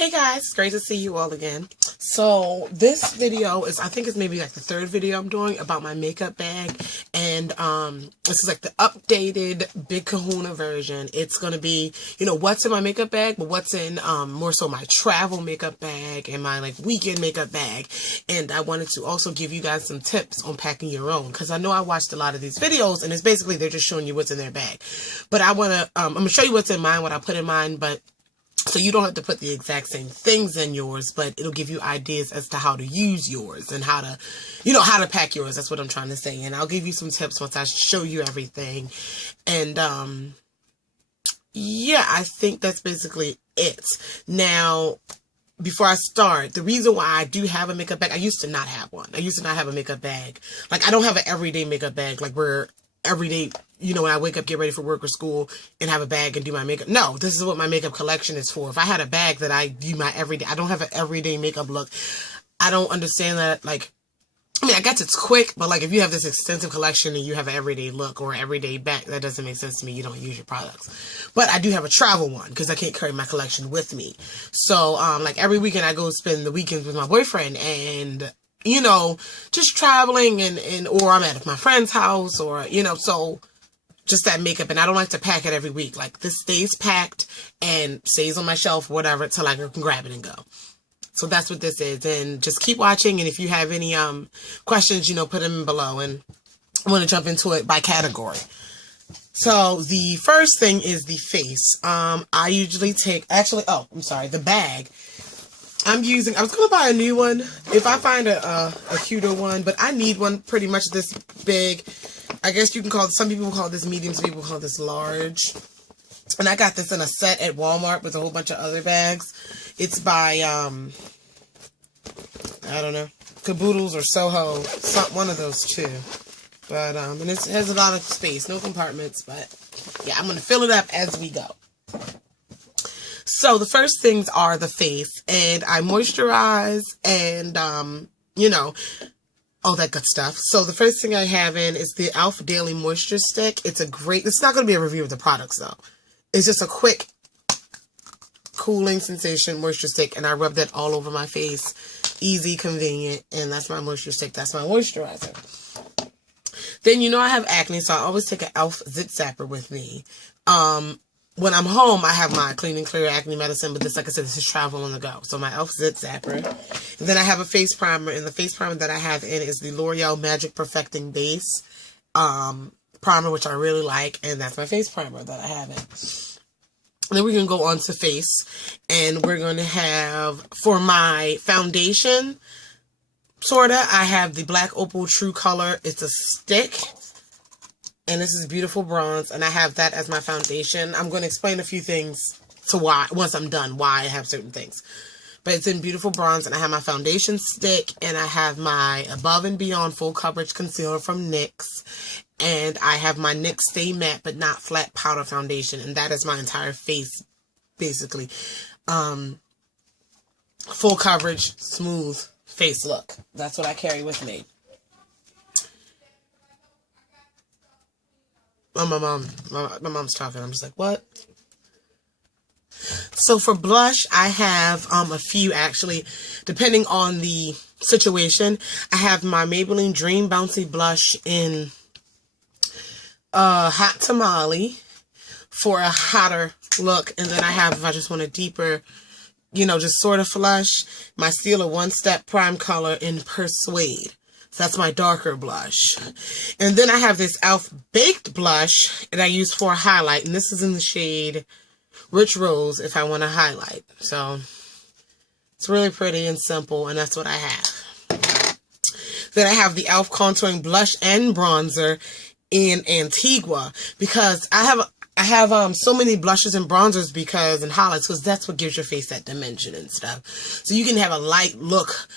Hey guys, it's great to see you all again. So this video is, I think it's maybe like the third video I'm doing about my makeup bag, and this is like the updated Big Kahuna version. It's gonna be, you know, what's in my makeup bag, but what's in more so my travel makeup bag and my like weekend makeup bag. And I wanted to also give you guys some tips on packing your own, because I know I watched a lot of these videos and it's basically they're just showing you what's in their bag. But I wanna I'm gonna show you what's in mine, what I put in mine, but so you don't have to put the exact same things in yours, but it'll give you ideas as to how to use yours and how to, you know, how to pack yours. That's what I'm trying to say. And I'll give you some tips once I show you everything. And, yeah, I think that's basically it. Now, before I start, the reason why I do have a makeup bag, I used to not have one. I used to not have a makeup bag. Like, I don't have an everyday makeup bag, like where every day, you know, when I wake up, get ready for work or school and have a bag and do my makeup. No, this is what my makeup collection is for. If I had a bag that I do my everyday, I don't have an everyday makeup look. I don't understand that. Like, I mean, I guess it's quick, but like if you have this extensive collection and you have an everyday look or everyday bag, that doesn't make sense to me. You don't use your products. But I do have a travel one because I can't carry my collection with me. So, like every weekend I go spend the weekends with my boyfriend and, you know, just traveling and or I'm at my friend's house or, you know, so just that makeup. And I don't like to pack it every week. Like this stays packed and stays on my shelf, whatever, till I can grab it and go. So that's what this is. And just keep watching. And if you have any questions, you know, put them below. And I'm going to jump into it by category. So the first thing is the face. I usually take, actually, oh, I'm sorry, the bag. I was going to buy a new one if I find a cuter one, but I need one pretty much this big. I guess you can call it, some people call this medium, some people call this large. And I got this in a set at Walmart with a whole bunch of other bags. It's by, I don't know, Caboodles or Soho, one of those two. But, and it has a lot of space, no compartments, but yeah, I'm going to fill it up as we go. So the first things are the face, and I moisturize and, you know, all that good stuff. So the first thing I have in is the e.l.f. Daily Moisture Stick. It's not going to be a review of the products though. It's just a quick cooling sensation moisture stick, and I rub that all over my face. Easy, convenient, and that's my moisture stick. That's my moisturizer. Then, you know, I have acne, so I always take an e.l.f. Zit Zapper with me. When I'm home, I have my Clean and Clear acne medicine, but this, like I said, this is travel on the go. So my e.l.f. Zit Zapper. And then I have a face primer, and the face primer that I have in is the L'Oreal Magic Perfecting Base primer, which I really like, and that's my face primer that I have in. And then we're going to go on to face, and we're going to have, for my foundation, sorta, I have the Black Opal True Color. It's a stick. And this is Beautiful Bronze, and I have that as my foundation. I'm going to explain a few things to why, once I'm done, why I have certain things. But it's in Beautiful Bronze, and I have my foundation stick, and I have my Above and Beyond Full Coverage Concealer from NYX, and I have my NYX Stay Matte But Not Flat Powder Foundation, and that is my entire face, basically. Full coverage, smooth face look. That's what I carry with me. Oh, my mom's talking. I'm just like, what? So for blush, I have a few actually, depending on the situation. I have my Maybelline Dream Bouncy Blush in Hot Tamale for a hotter look. And then I have, if I just want a deeper, you know, just sort of flush, my Stila One Step Prime Color in Persuade. So that's my darker blush. And then I have this e.l.f. Baked Blush that I use for a highlight. And this is in the shade Rich Rose if I want to highlight. So it's really pretty and simple. And that's what I have. Then I have the e.l.f. Contouring Blush and Bronzer in Antigua. Because I have so many blushes and bronzers and highlights. Because that's what gives your face that dimension and stuff. So you can have a light look,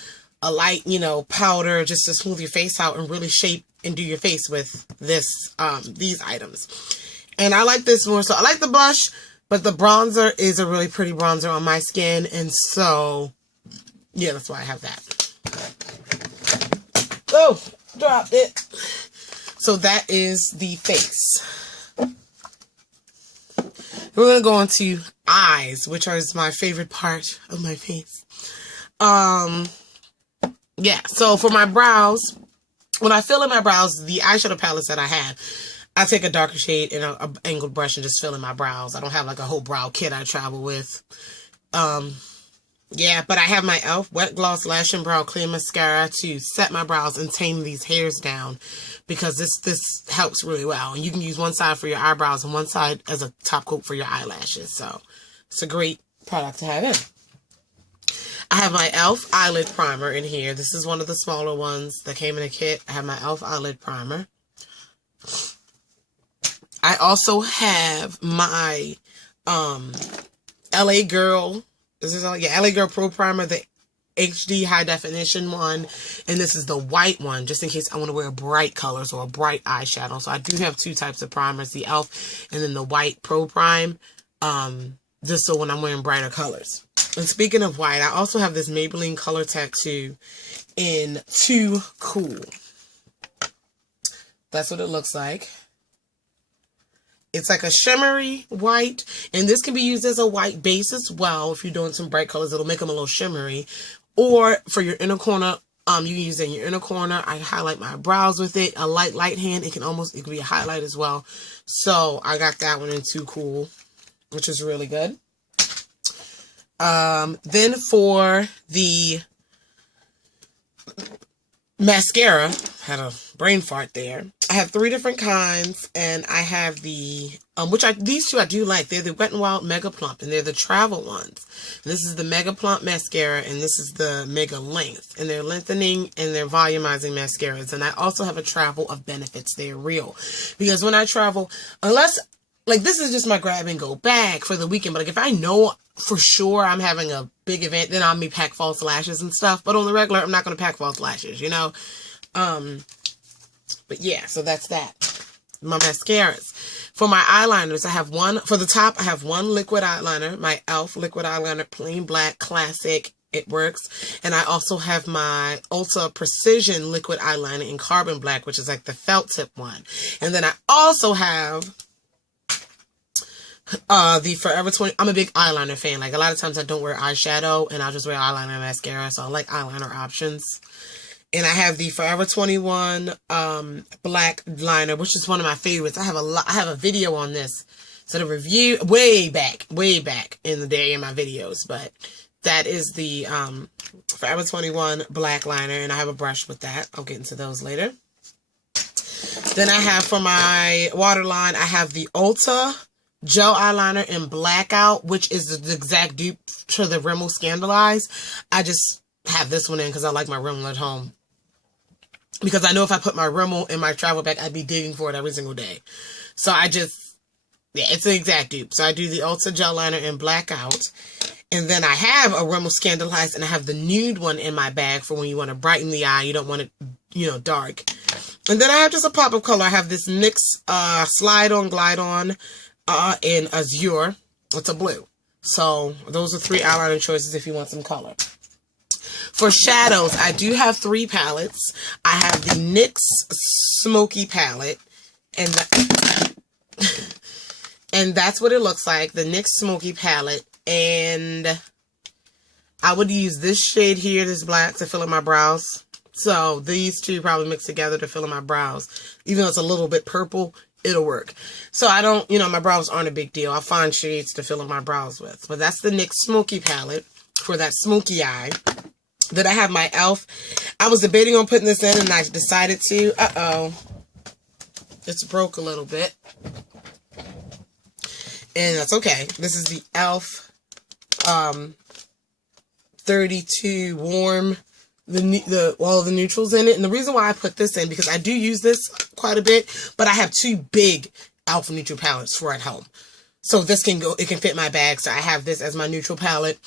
a light, you know, powder just to smooth your face out and really shape and do your face with this, these items. And I like this more. So I like the blush, but the bronzer is a really pretty bronzer on my skin. And so, yeah, that's why I have that. Oh, dropped it. So that is the face. We're going to go on to eyes, which is my favorite part of my face. Yeah, so for my brows, when I fill in my brows, the eyeshadow palettes that I have, I take a darker shade and an angled brush and just fill in my brows. I don't have like a whole brow kit I travel with. Yeah, but I have my e.l.f. Wet Gloss Lash and Brow Clear Mascara to set my brows and tame these hairs down, because this helps really well. And you can use one side for your eyebrows and one side as a top coat for your eyelashes. So it's a great product to have in. I have my e.l.f. eyelid primer in here. This is one of the smaller ones that came in a kit. I have my e.l.f. eyelid primer. I also have my LA Girl. This is LA Girl Pro Primer, the HD high definition one, and this is the white one, just in case I want to wear bright colors or a bright eyeshadow. So I do have two types of primers, the e.l.f. and then the white Pro Prime, just so when I'm wearing brighter colors. And speaking of white, I also have this Maybelline Color Tattoo in Too Cool. That's what it looks like. It's like a shimmery white, and this can be used as a white base as well. If you're doing some bright colors, it'll make them a little shimmery. Or for your inner corner, you can use it in your inner corner. I highlight my brows with it. A light hand. It can be a highlight as well. So I got that one in Too Cool, which is really good. Then for the mascara, had a brain fart there. I have 3 different kinds, and I have the these two I do like. They're the Wet n Wild Mega Plump, and they're the travel ones. And this is the Mega Plump mascara, and this is the Mega Length, and they're lengthening and they're volumizing mascaras. And I also have a travel of benefits. They're real, because when I travel, unless like this is just my grab and go bag for the weekend, but like if I know for sure I'm having a big event, then I'll pack false lashes and stuff. But on the regular, I'm not going to pack false lashes, you know. But yeah, so that's that. My mascaras. For my eyeliners, I have one. For the top, I have one liquid eyeliner. My e.l.f. liquid eyeliner, plain black, classic. It works. And I also have my Ulta Precision liquid eyeliner in carbon black, which is like the felt tip one. And then I also have the Forever 20. I'm a big eyeliner fan. Like a lot of times I don't wear eyeshadow and I'll just wear eyeliner and mascara. So I like eyeliner options. And I have the Forever 21 black liner, which is one of my favorites. I have a video on this. So the review way back in the day in my videos. But that is the Forever 21 black liner, and I have a brush with that. I'll get into those later. Then I have for my waterline, I have the Ulta gel eyeliner in Blackout, which is the exact dupe to the Rimmel Scandalize. I just have this one in because I like my Rimmel at home. Because I know if I put my Rimmel in my travel bag, I'd be digging for it every single day. So I just, yeah, it's an exact dupe. So I do the Ulta gel liner in Blackout. And then I have a Rimmel Scandalized, and I have the nude one in my bag for when you want to brighten the eye. You don't want it, you know, dark. And then I have just a pop of color. I have this NYX Slide On Glide On in Azure. It's a blue. So those are 3 eyeliner choices if you want some color. For shadows, I do have 3 palettes. I have the NYX Smoky palette, and that's what it looks like, the NYX Smoky palette. And I would use this shade here, this black, to fill in my brows. So these two probably mix together to fill in my brows. Even though it's a little bit purple, it'll work. So I don't, you know, my brows aren't a big deal. I'll find shades to fill in my brows with. But that's the NYX Smoky palette for that smoky eye. Then I have my e.l.f. I was debating on putting this in, and I decided to. Uh-oh. It's broke a little bit. And that's okay. This is the e.l.f. 32 Warm. All the neutrals in it. And the reason why I put this in, because I do use this quite a bit, but I have 2 big e.l.f. neutral palettes for at home. So this can go, it can fit my bag. So I have this as my neutral palette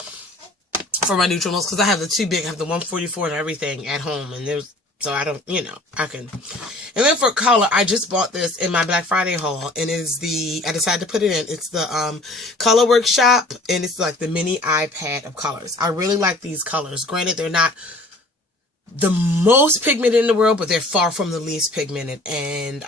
for my neutral notes, because I have the 2 big, I have the 144 and everything at home, and there's, so I don't, you know, I can. And then for color, I just bought this in my Black Friday haul, and it's the, I decided to put it in, it's the Color Workshop, and it's like the mini iPad of colors. I really like these colors. Granted, they're not the most pigmented in the world, but they're far from the least pigmented, and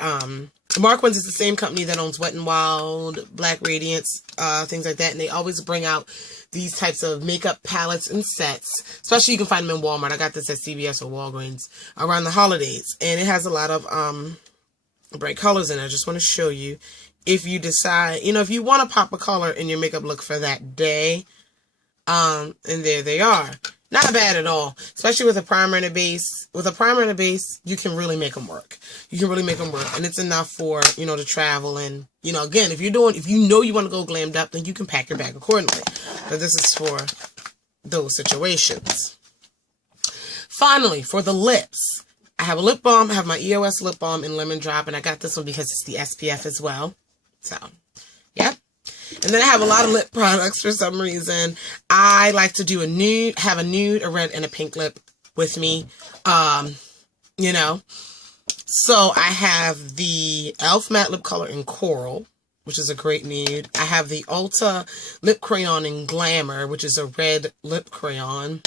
Mark Ones is the same company that owns Wet n Wild, Black Radiance, things like that. And they always bring out these types of makeup palettes and sets. Especially you can find them in Walmart. I got this at CVS or Walgreens around the holidays. And it has a lot of bright colors in it. I just want to show you. If you decide, you know, if you want to pop a color in your makeup look for that day, and there they are. Not bad at all, especially with a primer and a base. With a primer and a base, you can really make them work. You can really make them work, and it's enough for, you know, to travel. And, you know, again, if you know you want to go glammed up, then you can pack your bag accordingly. But this is for those situations. Finally, for the lips, I have a lip balm. I have my EOS lip balm in Lemon Drop, and I got this one because it's the SPF as well. So, yep. And then I have a lot of lip products for some reason. I like to do a nude, have a nude, a red, and a pink lip with me. You know. So I have the e.l.f. matte lip color in Coral, which is a great nude. I have the Ulta lip crayon in Glamour, which is a red lip crayon.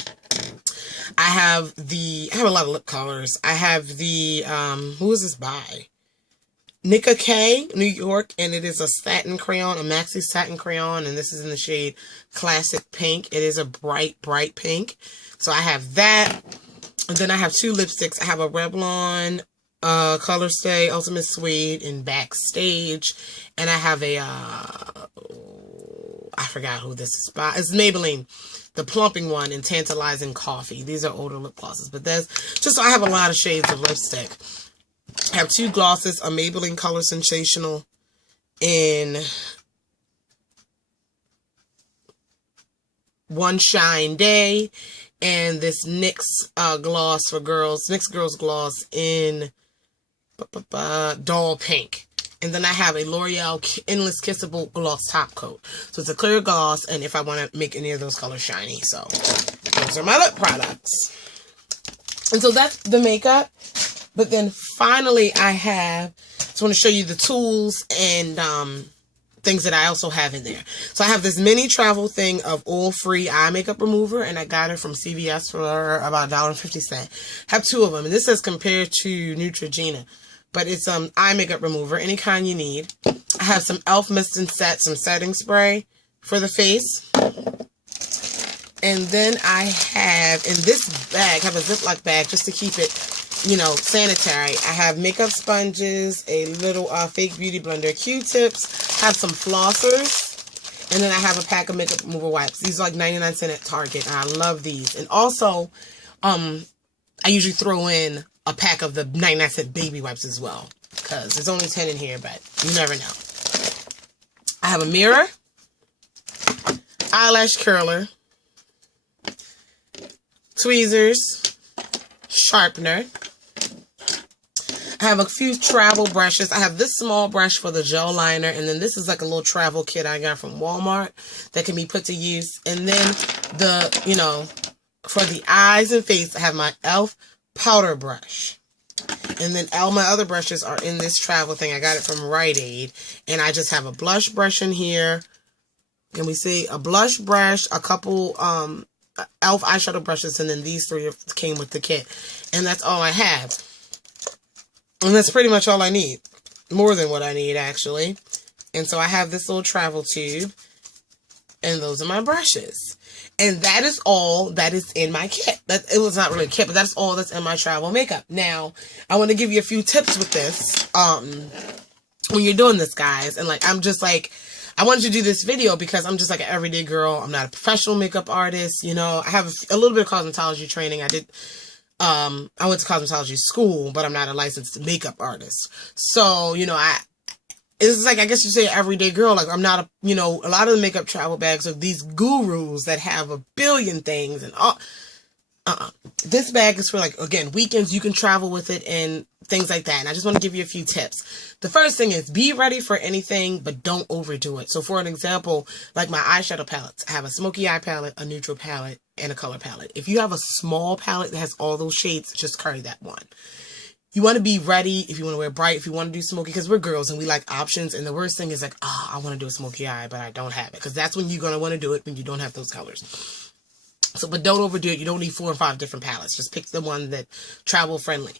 I have a lot of lip colors. I have the, who is this by? Nika K, New York, and it is a satin crayon, a maxi satin crayon, and this is in the shade Classic Pink. It is a bright, bright pink. So I have that. And then I have two lipsticks. I have a Revlon Color Stay Ultimate Suede in Backstage. And I have a, I forgot who this is by. It's Maybelline, the plumping one in Tantalizing Coffee. These are older lip glosses, but there's just, so I have a lot of shades of lipstick. I have two glosses, a Maybelline Color Sensational in One Shine Day, and this NYX gloss for girls, NYX Girls Gloss in Doll Pink. And then I have a L'Oreal Endless Kissable Gloss Top Coat. So it's a clear gloss, and if I want to make any of those colors shiny. So those are my lip products. And so that's the makeup. But then finally I just want to show you the tools and things that I also have in there. So I have this mini travel thing of oil-free eye makeup remover, and I got it from CVS for about $1.50. I have two of them, and this says compared to Neutrogena. But it's eye makeup remover, any kind you need. I have some e.l.f. Mist and Set, some setting spray for the face. And then I have, in this bag, I have a Ziploc bag just to keep it, you know, sanitary. I have makeup sponges, a little fake beauty blender, Q-tips, have some flossers, and then I have a pack of makeup remover wipes. These are like 99 cents at Target, and I love these. And also, I usually throw in a pack of the 99-cent baby wipes as well, because there's only 10 in here, but you never know. I have a mirror, eyelash curler, tweezers, sharpener. I have a few travel brushes. I have this small brush for the gel liner, and then this is like a little travel kit I got from Walmart that can be put to use. And then the, you know, for the eyes and face, I have my e.l.f. powder brush. And then all my other brushes are in this travel thing. I got it from Rite Aid. And I just have a blush brush in here. Can we see? A blush brush, a couple e.l.f. eyeshadow brushes, and then these three came with the kit. And that's all I have. And that's pretty much all I need. More than what I need, actually. And so I have this little travel tube. And those are my brushes. And that is all that is in my kit. It was not really a kit, but that's all that's in my travel makeup. Now, I want to give you a few tips with this. When you're doing this, guys. And like, I'm just like, I wanted to do this video because I'm just like an everyday girl. I'm not a professional makeup artist. You know, I have a little bit of cosmetology training. I went to cosmetology school, but I'm not a licensed makeup artist. So, you know, it's like, I guess you say everyday girl. Like, I'm not a lot of the makeup travel bags are these gurus that have a billion things and all. This bag is for, like, again, weekends. You can travel with it and things like that. And I just want to give you a few tips. The first thing is be ready for anything, but don't overdo it. So for an example, like my eyeshadow palettes, I have a smoky eye palette, a neutral palette, and a color palette. If you have a small palette that has all those shades, just carry that one. You want to be ready if you want to wear bright, if you want to do smoky, because we're girls and we like options. And the worst thing is like, I want to do a smoky eye, but I don't have it. Because that's when you're going to want to do it when you don't have those colors. So, but don't overdo it. You don't need 4 or 5 different palettes. Just pick the one that travel friendly.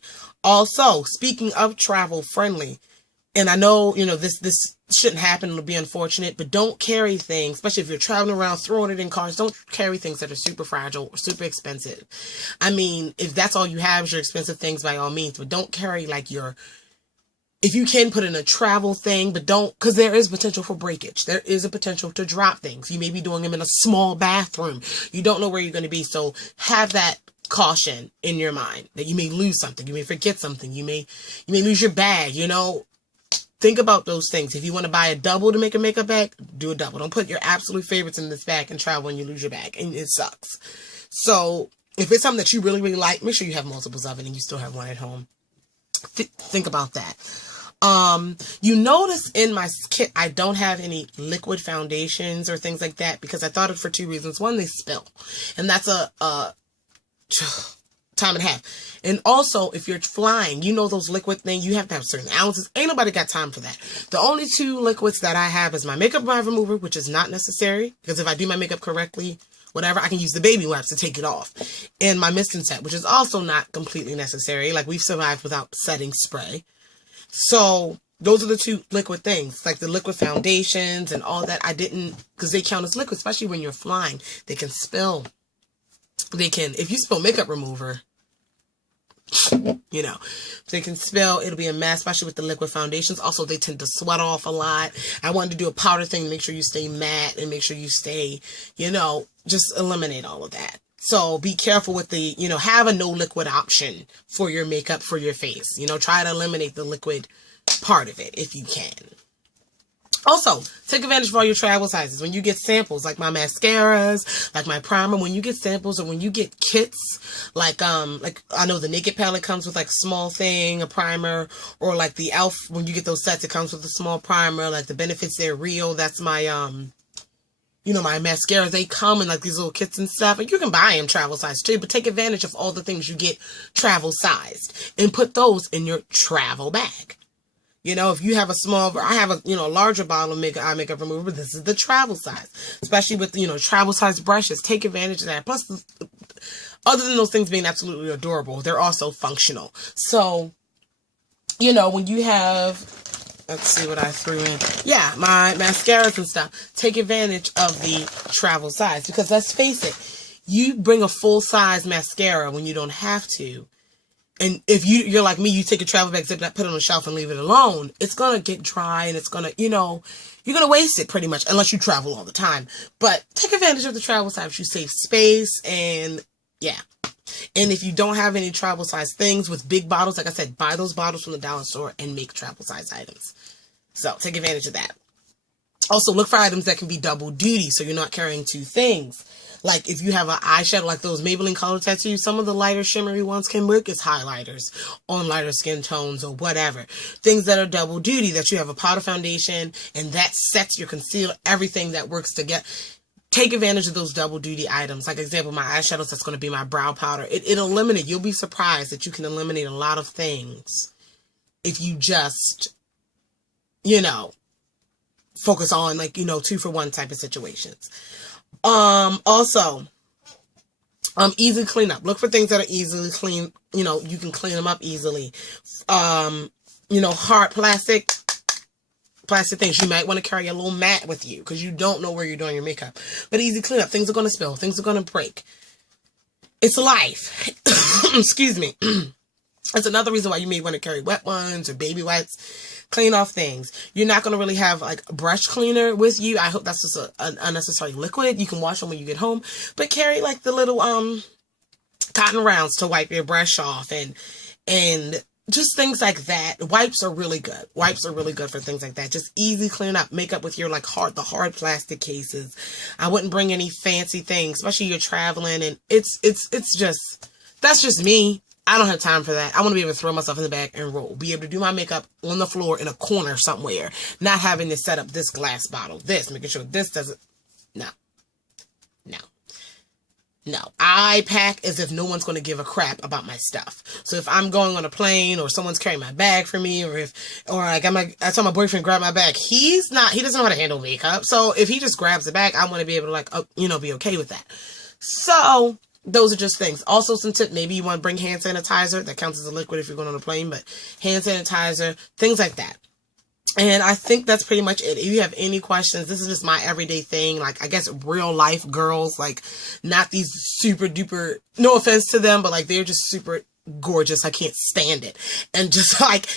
Also, speaking of travel friendly, And I know, you know, this shouldn't happen. It'll be unfortunate, but don't carry things, especially if you're traveling around throwing it in cars. Don't carry things that are super fragile or super expensive. I mean, if that's all you have is your expensive things, by all means, but don't carry like if you can, put in a travel thing, but don't, because there is potential for breakage. There is a potential to drop things. You may be doing them in a small bathroom. You don't know where you're going to be. So have that caution in your mind that you may lose something. You may forget something. You may lose your bag, you know. Think about those things. If you want to buy a double to make a makeup bag, do a double. Don't put your absolute favorites in this bag and travel and you lose your bag. And it sucks. So if it's something that you really, really like, make sure you have multiples of it and you still have one at home. Think about that. You notice in my kit, I don't have any liquid foundations or things like that because I thought it for two reasons. One, they spill. And that's a time and a half. And also, if you're flying, you know those liquid things, you have to have certain ounces. Ain't nobody got time for that. The only two liquids that I have is my makeup remover, which is not necessary, because if I do my makeup correctly, whatever, I can use the baby wipes to take it off. And my mist and set, which is also not completely necessary. Like, we've survived without setting spray. So those are the two liquid things, like the liquid foundations and all that. I didn't, because they count as liquid, especially when you're flying. They can spill. They can, if you spill makeup remover, you know, they can spill. It'll be a mess, especially with the liquid foundations. Also, they tend to sweat off a lot. I wanted to do a powder thing to make sure you stay matte and make sure you stay, you know, just eliminate all of that. So be careful with the, you know, have a no liquid option for your makeup, for your face. You know, try to eliminate the liquid part of it if you can. Also, take advantage of all your travel sizes. When you get samples, like my mascaras, like my primer, when you get samples or when you get kits, like I know the Naked palette comes with like a small thing, a primer, or like the e.l.f. when you get those sets, it comes with a small primer, like the Benefits They're Real. That's my, you know, my mascaras, they come in like these little kits and stuff, and you can buy them travel size too, but take advantage of all the things you get travel sized and put those in your travel bag. You know, if you have a small, I have a, you know, a larger bottle of eye makeup remover, but this is the travel size, especially with, you know, travel size brushes. Take advantage of that. Plus, other than those things being absolutely adorable, they're also functional. So, you know, when you have, let's see what I threw in. Yeah, my mascaras and stuff. Take advantage of the travel size because let's face it, you bring a full size mascara when you don't have to. And if you're like me, you take a travel bag, zip it up, put it on the shelf and leave it alone, it's going to get dry and it's going to, you know, you're going to waste it pretty much unless you travel all the time. But take advantage of the travel size. You save space and yeah. And if you don't have any travel size things with big bottles, like I said, buy those bottles from the dollar store and make travel size items. So take advantage of that. Also look for items that can be double duty so you're not carrying two things. Like if you have an eyeshadow like those Maybelline color tattoos, some of the lighter shimmery ones can work as highlighters on lighter skin tones or whatever. Things that are double duty, that you have a powder foundation and that sets your concealer, everything that works together. Take advantage of those double duty items. Like example, my eyeshadows, that's going to be my brow powder. It'll eliminate, you'll be surprised that you can eliminate a lot of things if you just, you know, focus on like, you know, 2-for-1 type of situations. Also, easy cleanup. Look for things that are easily clean. You know, you can clean them up easily. You know, hard plastic things. You might want to carry a little mat with you because you don't know where you're doing your makeup. But easy cleanup. Things are going to spill. Things are going to break. It's life. Excuse me. That's another reason why you may want to carry wet ones or baby wipes. Clean off things. You're not going to really have like a brush cleaner with you. I hope that's just an unnecessary liquid. You can wash them when you get home, but carry like the little cotton rounds to wipe your brush off and just things like that. Wipes are really good. Wipes are really good for things like that. Just easy clean up. Makeup with your like the hard plastic cases. I wouldn't bring any fancy things, especially you're traveling and it's just, that's just me. I don't have time for that. I want to be able to throw myself in the bag and roll. Be able to do my makeup on the floor in a corner somewhere. Not having to set up this glass bottle. Making sure this doesn't. No. I pack as if no one's going to give a crap about my stuff. So if I'm going on a plane or someone's carrying my bag for me or like I tell my boyfriend grab my bag. He doesn't know how to handle makeup. So if he just grabs the bag, I want to be able to like, you know, be okay with that. So those are just things. Also, some tip, maybe you want to bring hand sanitizer. That counts as a liquid if you're going on a plane, but hand sanitizer, things like that. And I think that's pretty much it. If you have any questions, this is just my everyday thing. Like, I guess real life girls, like not these super duper, no offense to them, but like they're just super gorgeous. I can't stand it. And just like,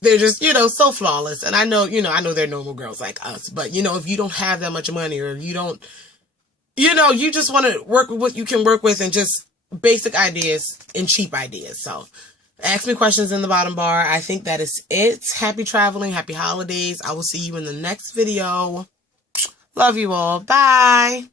they're just, you know, so flawless. And I know, you know, I know they're normal girls like us, but you know, if you don't have that much money or you don't, you know, you just want to work with what you can work with and just basic ideas and cheap ideas. So ask me questions in the bottom bar. I think that is it. Happy traveling. Happy holidays. I will see you in the next video. Love you all. Bye.